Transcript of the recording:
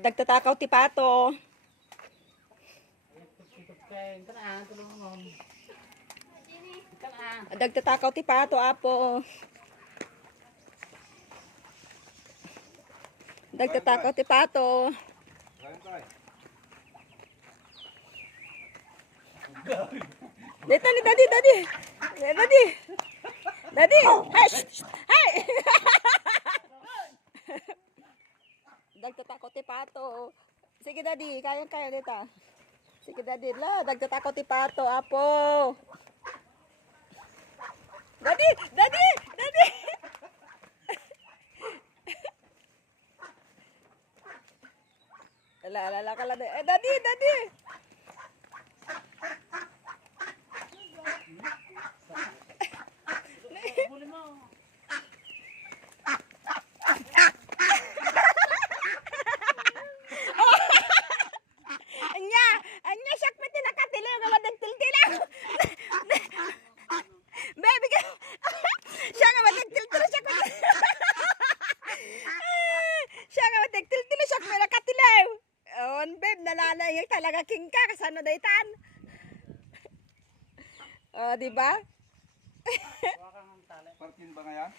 Dagtatakaw ti Pato. Dagtatakaw ti Pato, apo. Dagtatakaw ti Pato. Dito ni Daddy. Daddy. Hey! Dagtatakaw ti Pato. Sige Daddy, kaya dito. Sige Daddy, dagtatakaw ti Pato, apo. Daddy. Alala ka lang. Daddy. Anya siyak pati nakatili nga madagtil-tilang. Baby ka. Siya nga madagtil-tilo siya ko. Siya nga madagtil-tilo siya ko nakatilaw. On babe, nalalay talaga king ka kasano daytan. Oh, di ba? Parkin ba ngayon?